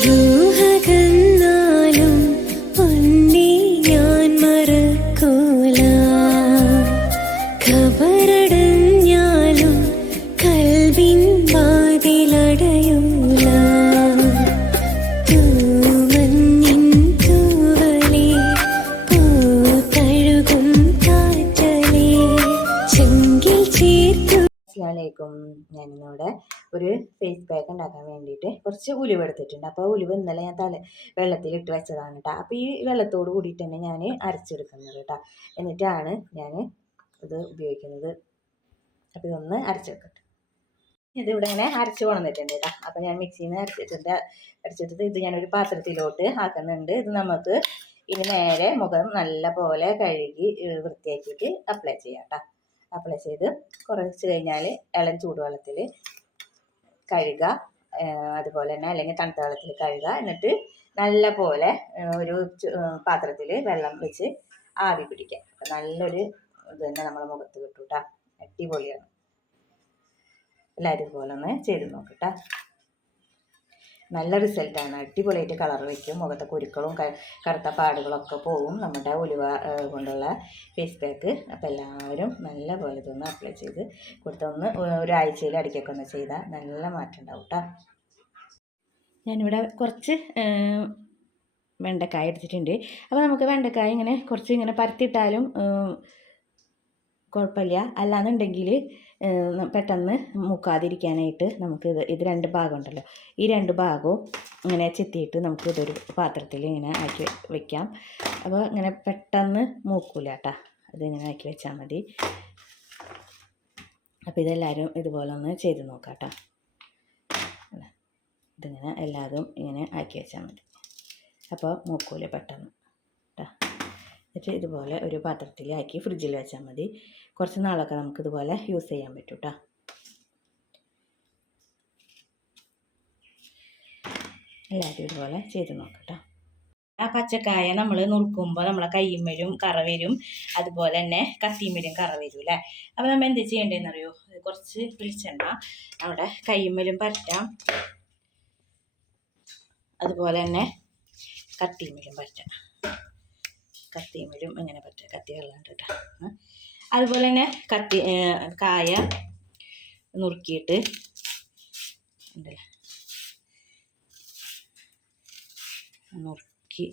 ruhagan face pack ഉണ്ടാക്കാൻ വേണ്ടിയിട്ട് കുറച്ച് ഉലുവ എടുത്തിട്ടുണ്ട്. അപ്പോൾ ഉലുവ ഇന്നലെ ഞാൻ തല വെള്ളത്തിലിട്ട് വെച്ചതാണ് കേട്ടോ അപ്പോൾ ഈ വെള്ളത്തോട് കൂടിയിട്ട് തന്നെ ഞാൻ അരച്ചെടുക്കുന്നത് കേട്ടോ എന്നിട്ടാണ് ഞാൻ ഇത് ഉപയോഗിക്കുന്നത്. അപ്പോൾ ഇതൊന്ന് അരച്ചെടുക്കട്ടെ. ഇതിവിടെ ഇങ്ങനെ അരച്ച് കൊണ്ടുവന്നിട്ടുണ്ട് കേട്ടോ അപ്പോൾ ഞാൻ മിക്സിയിൽ നിന്ന് അരച്ചിട്ടുണ്ട്. അരച്ചിട്ട് ഇത് ഞാനൊരു പാത്രത്തിലോട്ട് ആക്കുന്നുണ്ട്. ഇത് നമുക്ക് ഇനി നേരെ മുഖം നല്ല പോലെ കഴുകി വൃത്തിയാക്കിയിട്ട് അപ്ലൈ ചെയ്യാം കേട്ടോ അപ്ലൈ ചെയ്ത് കുറച്ച് കഴിഞ്ഞാൽ ഇളം ചൂടുവെള്ളത്തിൽ കഴുകുക അതുപോലെ തന്നെ അല്ലെങ്കിൽ തണുത്ത വെള്ളത്തിൽ കഴുകുക എന്നിട്ട് നല്ല പോലെ ഒരു പാത്രത്തിൽ വെള്ളം വെച്ച് ആവി പിടിക്കുക അപ്പം നല്ലൊരു ഇത് തന്നെ നമ്മുടെ മുഖത്ത് കിട്ടും കേട്ടോ അടിപൊളിയാണ്. എല്ലാവരും ഇതുപോലെ ഒന്ന് ചെയ്ത് നോക്കട്ടോ നല്ല റിസൾട്ടാണ്. അടിപൊളിയായിട്ട് കളർ വയ്ക്കും മുഖത്തെ കുരുക്കളും കറുത്ത പാടുകളൊക്കെ പോവും. നമ്മുടെ ഉലുവ കൊണ്ടുള്ള ഫേസ് പാക്ക് അപ്പോൾ എല്ലാവരും നല്ല പോലെ ഇതൊന്ന് അപ്ലൈ ചെയ്ത് കൊടുത്തൊന്ന് ഒരാഴ്ചയിൽ അടിക്കൊക്കെ ഒന്ന് ചെയ്താൽ നല്ല മാറ്റം ഉണ്ടാവും കേട്ടോ ഞാനിവിടെ കുറച്ച് വെണ്ടക്കായ എടുത്തിട്ടുണ്ട്. അപ്പോൾ നമുക്ക് വെണ്ടക്കായ ഇങ്ങനെ കുറച്ച് ഇങ്ങനെ പരത്തിയിട്ടാലും കുഴപ്പമില്ല. അല്ലാന്നുണ്ടെങ്കിൽ പെട്ടെന്ന് മുക്കാതിരിക്കാനായിട്ട് നമുക്ക് ഇത് ഇത് രണ്ട് ഭാഗം ഉണ്ടല്ലോ ഈ രണ്ട് ഭാഗവും ഇങ്ങനെ ചെത്തിയിട്ട് നമുക്ക് ഇതൊരു പാത്രത്തിൽ ഇങ്ങനെ ആക്കി വെക്കാം. അപ്പോൾ ഇങ്ങനെ പെട്ടെന്ന് മൂക്കൂല കേട്ടോ അതിങ്ങനെ ആക്കി വെച്ചാൽ മതി. അപ്പോൾ ഇതെല്ലാവരും ഇതുപോലെ ഒന്ന് ചെയ്ത് നോക്കാം കേട്ടോ ഇതിങ്ങനെ എല്ലാതും ഇങ്ങനെ ആക്കി വെച്ചാൽ മതി. അപ്പോൾ മൂക്കൂല പെട്ടെന്ന്. എന്നിട്ട് ഇതുപോലെ ഒരു പാത്രത്തിൽ ആക്കി ഫ്രിഡ്ജിൽ വെച്ചാൽ മതി. കുറച്ച് നാളൊക്കെ നമുക്ക് ഇതുപോലെ യൂസ് ചെയ്യാൻ പറ്റും കേട്ടോ എല്ലാവരും ഇതുപോലെ ചെയ്ത് നോക്കട്ടോ ആ പച്ചക്കായ നമ്മൾ നുറുക്കുമ്പോൾ നമ്മളെ കയ്യുമ്മലും കറ വരും. അതുപോലെ തന്നെ കത്തിയുമ്മലും കറ വരും അല്ലേ അപ്പോൾ നമ്മൾ എന്ത് ചെയ്യേണ്ടതെന്ന് അറിയോ? കുറച്ച് വെളിച്ചെണ്ണ നമ്മുടെ കയ്യുമ്മലും പറ്റാം അതുപോലെ തന്നെ കത്തിയുമ്മലും പറ്റാം കത്തിയുമ്മലും ഇങ്ങനെ പറ്റുക കത്തി വെള്ളം കേട്ടോ. അതുപോലെ തന്നെ കത്തി കായ നുറുക്കിയിട്ട് നുറുക്കി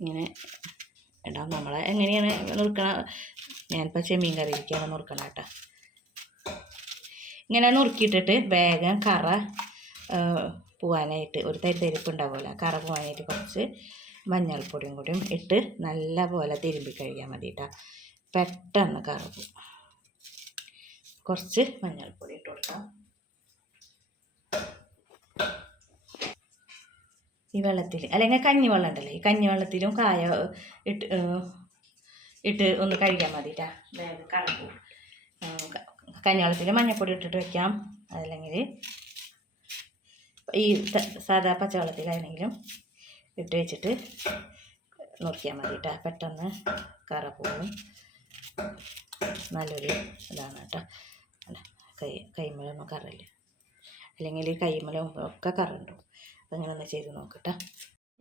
ഇങ്ങനെ ഇടാം. നമ്മൾ എങ്ങനെയാണ് നുറുക്കണ? ഞാനിപ്പോൾ ചെമ്മീൻ കറിയിലേക്കാണ് നുറുക്കണം കേട്ടോ. ഇങ്ങനെ നുറുക്കിയിട്ടിട്ട് വേഗം കറ പോവാനായിട്ട് ഒരു തരി തരിപ്പ് ഉണ്ടാവുമല്ലോ. കറ പോവാനായിട്ട് കുറച്ച് മഞ്ഞൾപ്പൊടിയും കൂടിയും ഇട്ട് നല്ല പോലെ തിരുമ്പി കഴിയാൻ മതി കേട്ടോ പെട്ടെന്ന് കറ കുറച്ച് മഞ്ഞൾപ്പൊടി ഇട്ട് കൊടുക്കാം. ഈ വെള്ളത്തിൽ അല്ലെങ്കിൽ കഞ്ഞിവെള്ളം ഉണ്ടല്ലോ ഈ കഞ്ഞിവെള്ളത്തിലും കായ ഇട്ട് ഇട്ട് ഒന്ന് കഴിക്കാൻ മതിട്ടാ വേഗം കറക്കും. കഞ്ഞിവെള്ളത്തിൽ മഞ്ഞൾപ്പൊടി ഇട്ടിട്ട് വെക്കാം. അതല്ലെങ്കിൽ ഈ സാധാ പച്ചവെള്ളത്തിലാണെങ്കിലും ഇട്ട് വെച്ചിട്ട് നോക്കിയാൽ മതി കേട്ടോ. പെട്ടെന്ന് കറ പോകും നല്ലൊരു ഇതാണ് കേട്ടോ. കൈ കൈമലൊന്നും കറില്ല. അല്ലെങ്കിൽ കൈമലും ഒക്കെ കറുണ്ടോ? അപ്പം അങ്ങനെ ഒന്ന് ചെയ്ത് നോക്കട്ടെ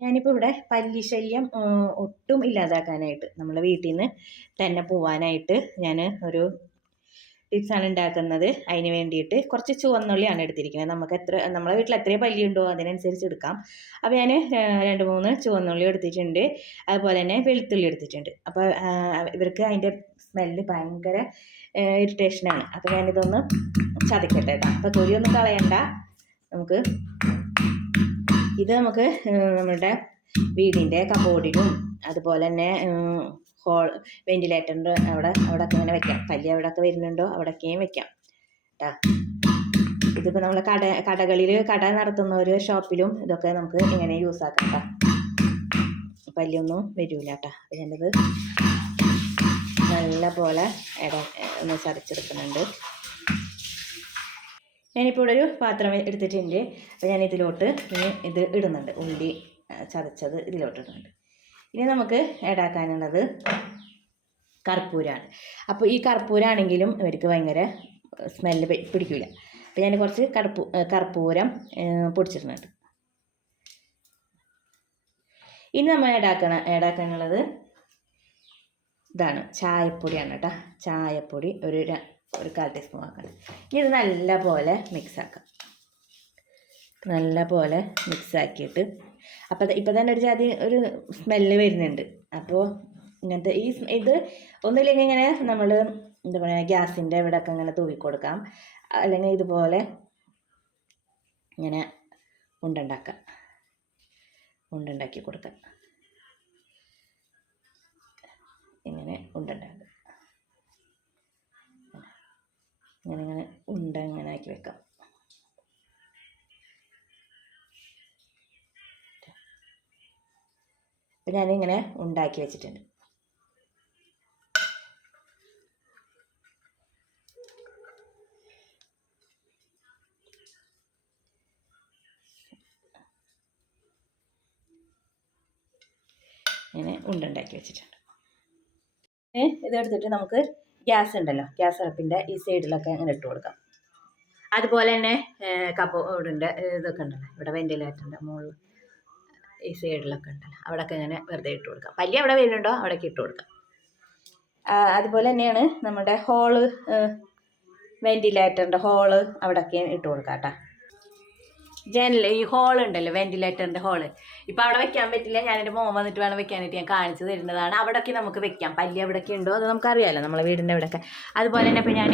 ഞാനിപ്പോൾ ഇവിടെ പല്ലി ശല്യം ആ, ഒട്ടും ഇല്ലാതാക്കാനായിട്ട് നമ്മളെ വീട്ടിൽ നിന്ന് തന്നെ പോവാനായിട്ട് ഞാൻ ഒരു ടിപ്സാണ് ഉണ്ടാക്കുന്നത് അതിന് വേണ്ടിയിട്ട് കുറച്ച് ചുവന്നുള്ളിയാണ് എടുത്തിരിക്കുന്നത്. നമുക്ക് എത്ര നമ്മളെ വീട്ടിൽ എത്ര പല്ലിയുണ്ടോ അതിനനുസരിച്ച് എടുക്കാം. അപ്പോൾ ഞാൻ രണ്ട് മൂന്ന് ചുവന്നുള്ളി എടുത്തിട്ടുണ്ട്. അതുപോലെ തന്നെ വെളുത്തുള്ളി എടുത്തിട്ടുണ്ട്. അപ്പോൾ ഇവർക്ക് അതിന്റെ സ്മെല്ല് ഭയങ്കര ഇറിറ്റേഷനാണ് അപ്പോൾ ഞാനിതൊന്ന് ചതക്കട്ടെ അപ്പോൾ തൊലിയൊന്നും കളയണ്ട. നമുക്ക് ഇത് നമുക്ക് നമ്മുടെ വീടിന്റെ കബോർഡിനും അതുപോലെ തന്നെ ഹോൾ വെന്റിലേറ്ററിന്റെ അവിടെ അവിടെ ഒക്കെ ഇങ്ങനെ വെക്കാം. പല്ലി എവിടെയൊക്കെ വരുന്നുണ്ടോ അവിടെയൊക്കെയും വെക്കാം. കേട്ടോ ഇതിപ്പോൾ നമ്മൾ കട കടകളിൽ കട നടത്തുന്ന ഒരു ഷോപ്പിലും ഇതൊക്കെ നമുക്ക് ഇങ്ങനെ യൂസ് ആക്കാം കേട്ടോ പല്ലിയൊന്നും വരില്ല കേട്ടോ ഞാനിത് നല്ല പോലെ ഇട ഒന്ന് ചതച്ചെടുക്കുന്നുണ്ട്. ഞാനിപ്പോൾ ഇവിടെ ഒരു പാത്രം എടുത്തിട്ടുണ്ട്. അപ്പോൾ ഞാൻ ഇതിലോട്ട് ഇത് ഇടുന്നുണ്ട്. ഉള്ളി ചതച്ചത് ഇതിലോട്ട് ഇടുന്നുണ്ട്. ഇനി നമുക്ക് ഏടാക്കാനുള്ളത് കർപ്പൂരാണ്. അപ്പോൾ ഈ കർപ്പൂരാണെങ്കിലും ഇവർക്ക് ഭയങ്കര സ്മെല്ല് പിടിക്കില്ല അപ്പോൾ ഞാൻ കുറച്ച് കർപ്പൂ കർപ്പൂരം പൊടിച്ചിരുന്നുണ്ട് ഇനി നമ്മൾ ഏടാക്കണ ഏടാക്കാനുള്ളത് ഇതാണ്. ചായപ്പൊടിയാണ് കേട്ടോ. ചായപ്പൊടി ഒരു ഒരു കാൽ ടീസ്പൂൺ ആക്കണം. ഇനി ഇത് നല്ല പോലെ മിക്സ് ആക്കാം. നല്ല പോലെ മിക്സ് ആക്കിയിട്ട് അപ്പോൾ ഇപ്പം തന്നെ ഒരു ജാതി ഒരു സ്മെല്ല് വരുന്നുണ്ട്. അപ്പോൾ ഇങ്ങനത്തെ ഈ ഇത് ഒന്നുമില്ലെങ്കിൽ ഇങ്ങനെ നമ്മൾ എന്താ പറയുക ഗ്യാസിന്റെ ഇവിടെയൊക്കെ ഇങ്ങനെ തൂവി കൊടുക്കാം. അല്ലെങ്കിൽ ഇതുപോലെ ഇങ്ങനെ ഉണ്ടുണ്ടാക്കാം. ഉണ്ടുണ്ടാക്കി കൊടുക്കാം. ഇങ്ങനെ ഉണ്ടുണ്ടാക്കുക ഇങ്ങനെ ഇങ്ങനെ ഉണ്ട ഇങ്ങനെ ആക്കി വെക്കാം. അപ്പം ഞാനിങ്ങനെ ഉണ്ടാക്കി വെച്ചിട്ടുണ്ട്. ഇങ്ങനെ ഉണ്ടുണ്ടാക്കി വെച്ചിട്ടുണ്ട്. ഇതെടുത്തിട്ട് നമുക്ക് ഗ്യാസ് ഉണ്ടല്ലോ ഗ്യാസ് അടുപ്പിന്റെ ഈ സൈഡിലൊക്കെ ഇങ്ങനെ ഇട്ട് കൊടുക്കാം. അതുപോലെ തന്നെ കബോർഡിന്റെ ഇതൊക്കെ ഉണ്ടല്ലോ ഇവിടെ വെന്റിലേറ്ററിന്റെ മുകളിൽ ഈ സൈഡിലൊക്കെ ഉണ്ടല്ലോ. അവിടെയൊക്കെ ഇങ്ങനെ വെറുതെ ഇട്ട് കൊടുക്കാം. പല്ലി അവിടെ വരുന്നുണ്ടോ? അവിടേക്ക് ഇട്ട് കൊടുക്കാം. അതുപോലെ തന്നെയാണ് നമ്മുടെ ഹോൾ വെന്റിലേറ്ററിന്റെ ഹോൾ അവിടെയൊക്കെ ഇട്ട് കൊടുക്കാം ജനൽ ഈ ഹോൾ ഉണ്ടല്ലോ വെന്റിലേറ്ററിന്റെ ഹോൾ ഇപ്പൊ അവിടെ വെക്കാൻ പറ്റില്ല. ഞാൻ എന്റെ മോൻ വന്നിട്ട് വേണം വെക്കാനായിട്ട് ഞാൻ കാണിച്ചു തരുന്നതാണ്. അവിടെയൊക്കെ നമുക്ക് വെക്കാം. പല്ലി അവിടെയൊക്കെ ഉണ്ടോ? അത് നമുക്കറിയാമല്ലോ നമ്മളെ വീടിന്റെ അവിടെയൊക്കെ അതുപോലെ തന്നെ ഇപ്പം ഞാൻ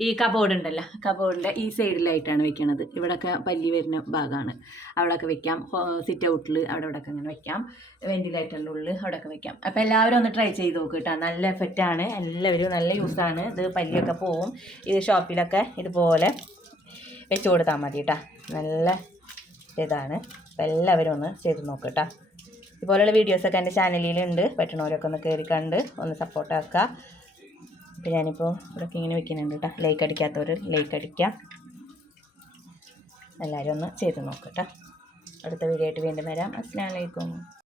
ഈ കബോർഡ് ഉണ്ടല്ലോ കബോർഡിന്റെ ഈ സൈഡിലായിട്ടാണ് വെക്കണത്. ഇവിടെയൊക്കെ പല്ലി വരുന്ന ഭാഗമാണ് അവിടെയൊക്കെ വെക്കാം. സിറ്റ് ഔട്ടിൽ അവിടെ ഇവിടെയൊക്കെ അങ്ങനെ വെക്കാം. വെന്റിലേറ്ററിന്റെ ഉള്ളിൽ അവിടെയൊക്കെ വെക്കാം. അപ്പോൾ എല്ലാവരും ഒന്ന് ട്രൈ ചെയ്ത് നോക്ക് കേട്ടോ നല്ല എഫക്റ്റാണ് എല്ലാവരും നല്ല യൂസാണ് ഇത് പല്ലിയൊക്കെ പോവും. ഇത് ഷോപ്പിലൊക്കെ ഇതുപോലെ വെച്ച് കൊടുത്താൽ മതി കേട്ടോ നല്ല ഇതാണ്. അപ്പോൾ എല്ലാവരും ഒന്ന് ചെയ്ത് നോക്ക് കേട്ടോ ഇതുപോലെയുള്ള വീഡിയോസൊക്കെ എന്റെ ചാനലിലുണ്ട് പറ്റണവരൊക്കെ ഒന്ന് കയറി കണ്ട് ഒന്ന് സപ്പോർട്ടാക്കുക അപ്പോൾ ഞാനിപ്പോൾ ഇവിടെയൊക്കെ ഇങ്ങനെ വെക്കുന്നുണ്ട് കേട്ടോ. ലൈക്ക് അടിക്കാത്തവർ ലൈക്ക് അടിക്കുക. എല്ലാവരും ഒന്ന് ചെയ്ത് നോക്കട്ടെ അടുത്ത വീഡിയോ ആയിട്ട് വീണ്ടും വരാം. അസ്സാം വലൈക്കും